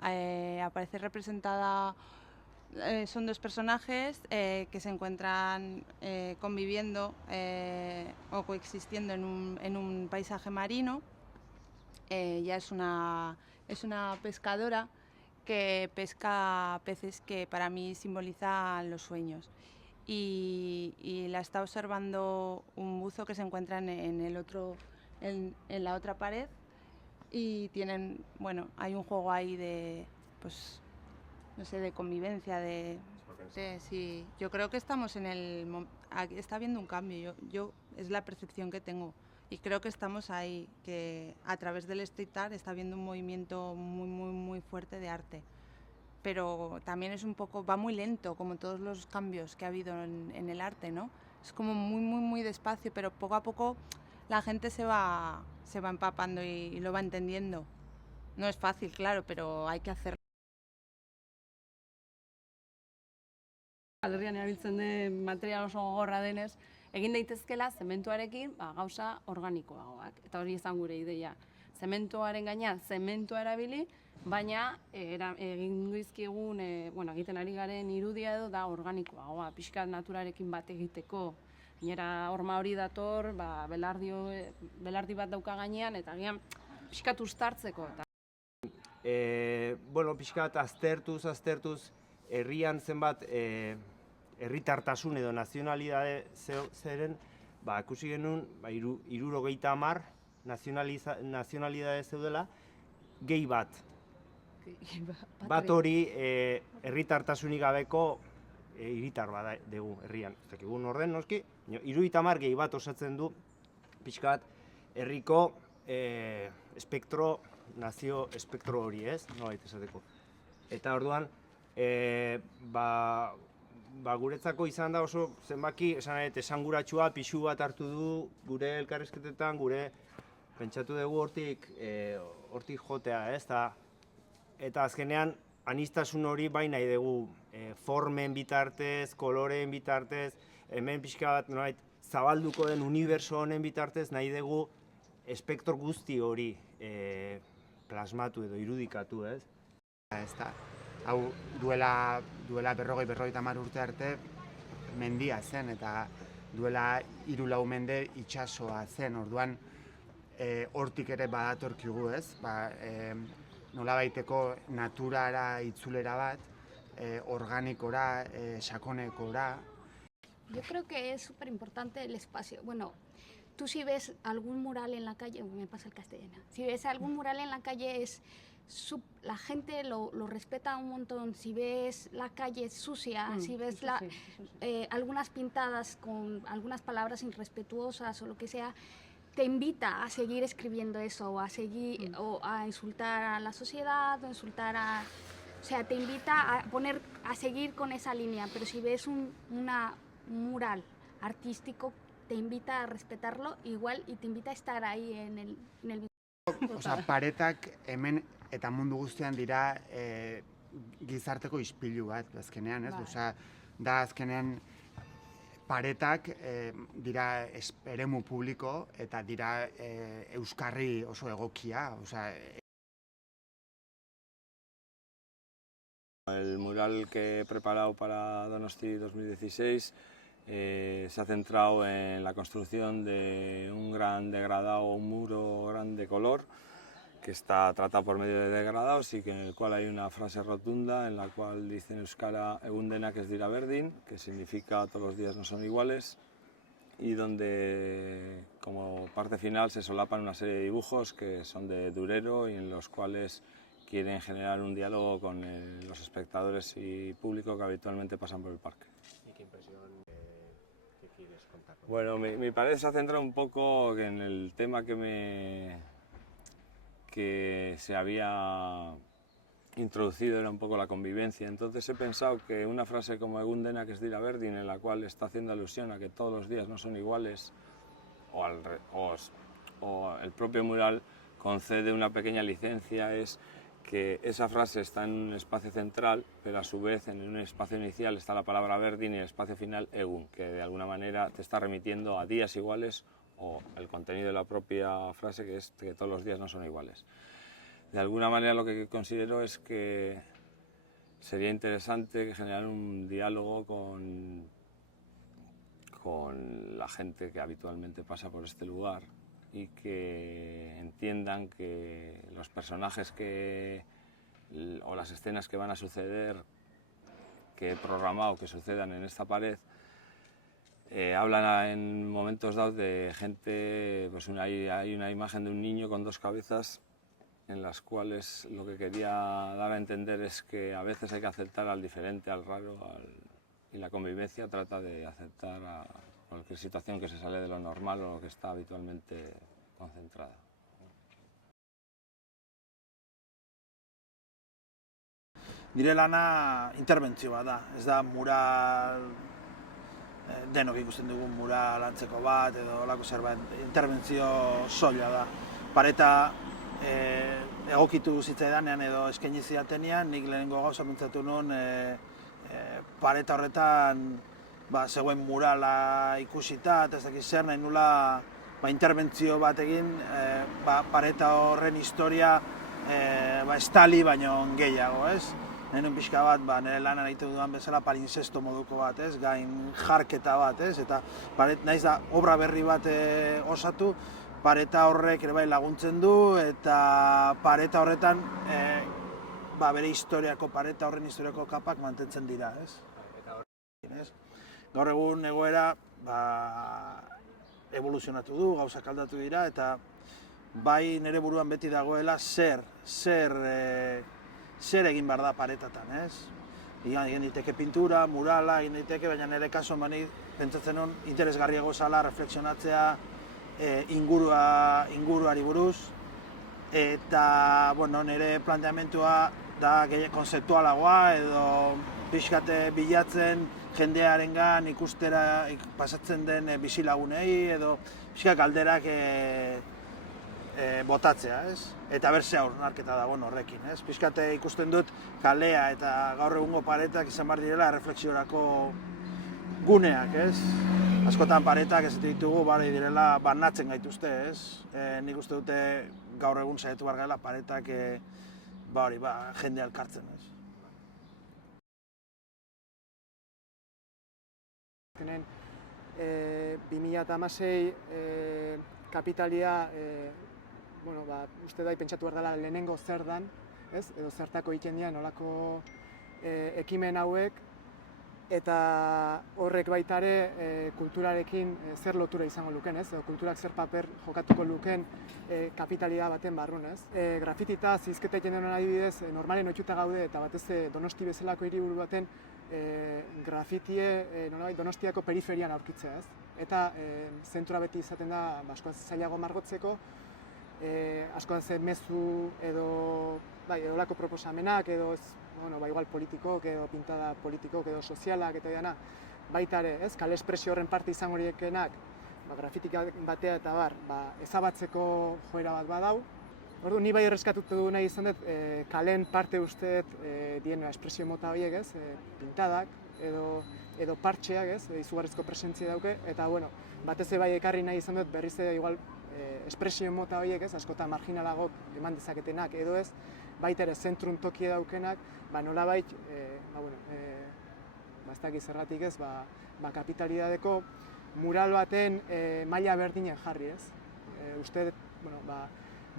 aparece representada, son dos personajes que se encuentran conviviendo o coexistiendo en un paisaje marino. Ella es una pescadora que pesca peces que para mí simbolizan los sueños. Y la está observando un buzo que se encuentra en la otra pared, y tienen, bueno, hay un juego ahí de, pues, no sé, de convivencia, sí. Yo creo que estamos está habiendo un cambio, es la percepción que tengo. Y creo que estamos ahí, que a través del street art está habiendo un movimiento muy fuerte de arte. Pero también es un poco, va muy lento, como todos los cambios que ha habido en el arte, ¿no? Es como muy despacio, pero poco a poco la gente se va empapando y lo va entendiendo. No es fácil, claro, pero hay que hacerlo. Alderrian erabiltzen den material oso gogorra denez, egin daitezkela zementuarekin gauza organikoagoak. Eta hori izan gure ideia. Zementuaren gainean zementua erabili, baina egin dizkigun, egiten ari garen irudia edo da organikoagoa, pixka naturarekin bat egiteko. Gainera horma hori dator, belardi bat dauka gainean, eta gian pixkat uztartzeko. Pixkat aztertuz, herrian zenbat herritartasun edo nazionalidade zeren, ikusi genuen 70 nazionalidade zeudela, gehi bat. Bat hori herritartasunik gabeko hiritar bat dugu herrian. Ez dakigun horren, noski, 70 gehi bat osatzen du pixkat herriko nazio espektro hori, ez? Nolabait esateko. Eta orduan, guretzako izan da oso zenbaki, esanguratsua, pixu bat hartu du gure elkarrizketetan, pentsatu dugu hortik jotea, ez? Eta azkenean, aniztasun hori bai nahi dugu, formen bitartez, koloreen bitartez, hemen pixka bat nolabait zabalduko den uniberso honen bitartez nahi dugu espektro guzti hori plasmatu edo irudikatu, ez? Hau duela 40-50 urte arte mendia zen, eta duela 3-4 mende itsasoa zen, orduan hortik ere badatorkigu, ez? Nolabaiteko naturara itzulera bat, organikora, sakonekora. Yo creo que es súper importante el espacio. Bueno, tú si ves algún mural en la calle, me pasa el castellano, si ves algún mural en la calle la gente lo respeta un montón. Si ves la calle sucia, si ves algunas pintadas con algunas palabras irrespetuosas o lo que sea, te invita a seguir escribiendo eso, o a insultar a la sociedad, o insultar o sea, te invita a seguir con esa línea. Pero si ves un mural artístico, te invita a respetarlo igual y te invita a estar ahí en el Paretak hemen eta mundu guztian dira gizarteko ispilu bat, azkenean, ez? Da azkenean paretak dira eremu publiko eta dira euskarri oso egokia. El mural que he preparado para Donosti 2016 se ha centrado en la construcción de un gran degradado, un muro grande de color, que está tratado por medio de degradados y en el cual hay una frase rotunda en la cual dice en euskara "egun denak ez dira berdin", que significa "todos los días no son iguales", y donde como parte final se solapan una serie de dibujos que son de Durero y en los cuales quieren generar un diálogo con los espectadores y público que habitualmente pasan por el parque. ¿Y qué impresión que quieres contar? Bueno, mi pared se ha centrado un poco en el tema que se había introducido, era un poco la convivencia. Entonces he pensado que una frase como "egun denak ez dira berdin", en la cual está haciendo alusión a que todos los días no son iguales, o el propio mural concede una pequeña licencia, es que esa frase está en un espacio central, pero a su vez en un espacio inicial está la palabra berdin y en el espacio final egun, que de alguna manera te está remitiendo a días iguales, o el contenido de la propia frase, que es que todos los días no son iguales. De alguna manera lo que considero es que sería interesante generar un diálogo con la gente que habitualmente pasa por este lugar y que entiendan que los personajes o las escenas que van a suceder, que he programado que sucedan en esta pared, hablan en momentos dados de gente, pues hay una imagen de un niño con dos cabezas en las cuales lo que quería dar a entender es que a veces hay que aceptar al diferente, al raro, y la convivencia trata de aceptar a cualquier situación que se sale de lo normal o lo que está habitualmente concentrada. Nire lana interbentzio bat da, ez da mural, denok ikusten dugun mural antzeko bat edo olako zerbait, interbentzio soila da. Pareta egokitu zitzaidanean edo eskaini zidatenean, nik lehenengo gauza pentsatu nuen pareta horretan zegoen murala ikusita, eta ez dakit zer nahi nula interbentzio bat egin pareta horren historia estali baino gehiago, ez? Nahi nuen pixka bat, nire lanan egiten dudan bezala palinzesto moduko bat, ez? Gain jarketa bat, ez? Eta naiz da obra berri bat osatu, pareta horrek ere bai laguntzen du, eta pareta horretan bere historiako, pareta horren historiako kapak mantentzen dira, ez? Gaur egun egoera evoluzionatu du, gauzak aldatu dira, eta bai nire buruan beti dagoela zer egin behar da paretatan, ez? Egin daiteke pintura, murala, egin daiteke, baina nire kasuan bani pentsatzen hon interesgarriago zala reflexionatzea inguruari buruz, eta nire planteamentua da konzeptualagoa edo pixkate bilatzen jendearengan ikustera pasatzen den bizilagunei edo pixka galderak botatzea, ez? Eta berze hausnarketa dagoen horrekin, ez? Pixkate ikusten dut kalea eta gaur egungo paretak izan behar direla erreflexiorako guneak, ez? Askotan paretak ez ditugu direla banatzen gaituzte, ez? Nik uste dute gaur egun saiatu behar garela paretak jende elkartzen, ez? 2016 kapitalia, uste da, pentsatu behar dela lehenengo zer dan, edo zertako egiten dian olako ekimen hauek, eta horrek baitare kulturarekin zer lotura izango luken, edo kulturak zer paper jokatuko luken kapitalia baten barrun, grafitita zizketa egiten duen adibidez, normalen ohituta gaude eta batez Donosti bezalako hiriburu baten grafitie Donostiako periferian aurkitzea, eta zentrura beti izaten da askoan zailago margotzeko, askoan mezu edo olako proposamenak edo igual politikok edo pintada politikok edo sozialak eta dena, baita ere, kale espresio horren parte izango horiekenak grafitik batea eta ezabatzeko joera bat badau. Ordu, ni bai erreskatutu du nahi izan dut, kalen parte usteet dien espresio mota horiek, pintadak edo partxeak, izugarrizko presentzia dauke, eta batez bai ekarri nahi izan dut berriz igual espresio mota horiek, askotan marginalagok eman dezaketenak edo ez, baita ere zentrun tokia daukenak, nolabait, ez dakit zergatik ez, kapitalidadeko mural baten maila berdinen jarri, ez? Uste,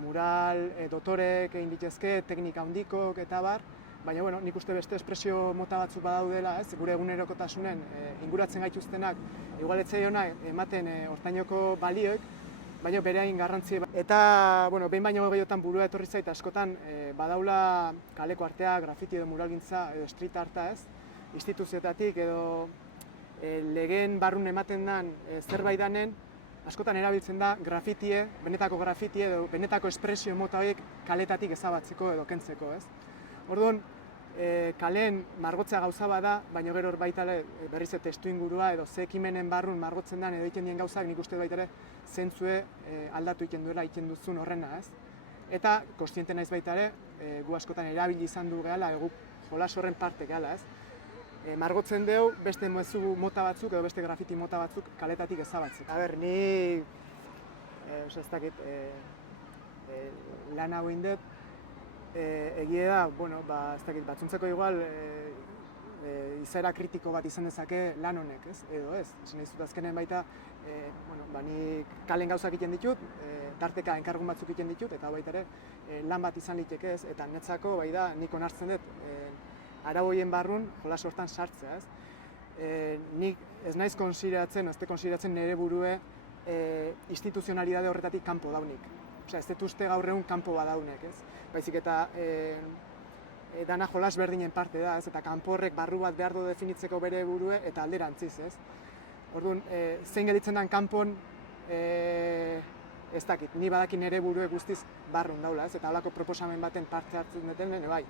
mural dotorek egin ditezke, teknika handikok eta bar, baina nik uste beste espresio mota batzuk badaudela, gure egunerokotasunen inguratzen gaituztenak, igual etzaiona ematen hortainoko balioek, baina bere hain garrantzia. Eta, behin baino gehiotan burua etorri zait, askotan badaula kaleko artea, grafiti edo muralgintza edo street arta, instituzioetatik edo legeen barrun ematen den zerbait danen, askotan erabiltzen da grafitie, benetako grafitie edo benetako espresio mota horiek kaletatik ezabatzeko edo kentzeko, Orduan, kaleen margotzea gauza bada, baina gero baita berriz testu ingurua edo ze ekimenen barrun margotzen den edo egiten dien gauzak nik uste baita ere zentzue aldatu egiten duela egiten duzun horrena, Eta, kontziente naiz baita ere, gu askotan erabili izan du gehala, gu jolas horren parte gehala, Margotzen dugu beste mezu mota batzuk edo beste grafiti mota batzuk kaletatik ezabatzeko. Ni, ez dakit, lan hau indut, egia da, bueno, ez dakit, batzuntzeko igual izaera kritiko bat izan dezake lan honek, ez? Edo ez, esan nahi zut azkenen baita, nik kalen gauzak egiten ditut, tarteka enkargun batzuk egiten ditut, eta baita ere lan bat izan liteke ez, eta netzako bai da nik onartzen dut arau horien barrun jolas hortan sartzea, ez? Nik ez naiz konsideratzen, ez konsideratzen nire burue instituzionalidade horretatik kanpo daunik. Osea, ez dut uste gaur egun kanpo badaunek, ez? Baizik eta dana jolas berdinen parte da, ez? Eta kanpo horrek barru bat behar du definitzeko bere burue eta alderantziz, ez? Orduan, zein gelditzen den kanpon, ez dakit, ni badakin nire burue guztiz barrun daula, ez? Eta halako proposamen baten parte hartzen duten, bai.